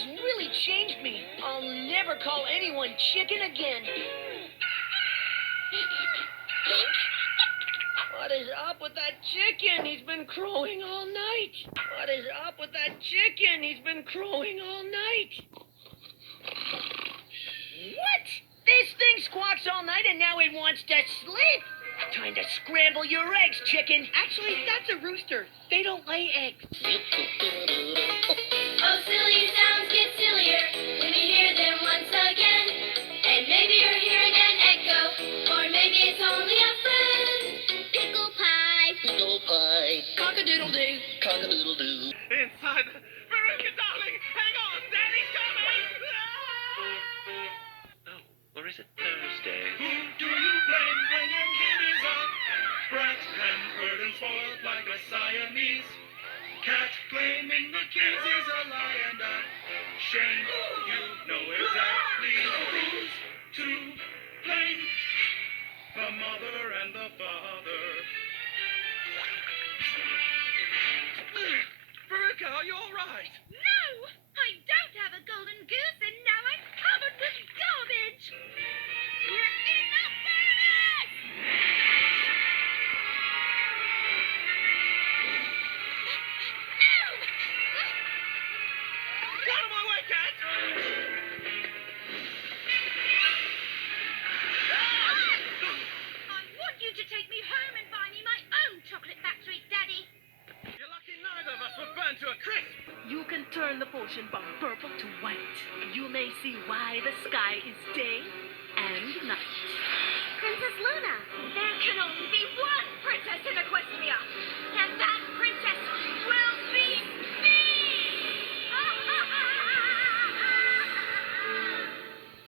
has really changed me. I'll never call anyone chicken again. What is up with that chicken? He's been crowing all night. What is up with that chicken? He's been crowing all night. What? This thing squawks all night and now it wants to sleep. Time to scramble your eggs, chicken. Actually, that's a rooster. They don't lay eggs. Oh, silly sounds get sillier when you hear them once again. And maybe you're hearing an echo, or maybe it's only a friend. Pickle pie. Pickle pie. Cock-a-doodle-doo. Cock-a-doodle-doo. Inside. Veruca, darling, hang on. Daddy's coming. Oh, or is it Thursday? Who do you blame when your kid is a brat, pampered and spoiled like a Siamese cat? Blaming the kids is a lie and a shame. You know exactly who's to blame. The mother and the father. Veruca, are you all right? No! I don't have a golden goose, and now I'm covered with garbage! We're in the furnace! No! Out of my way, cat! I want you to take me home and buy me my own chocolate factory, Daddy. You're lucky neither of us were burned to a crisp. You can turn the potion from purple to white. You may see why the sky is day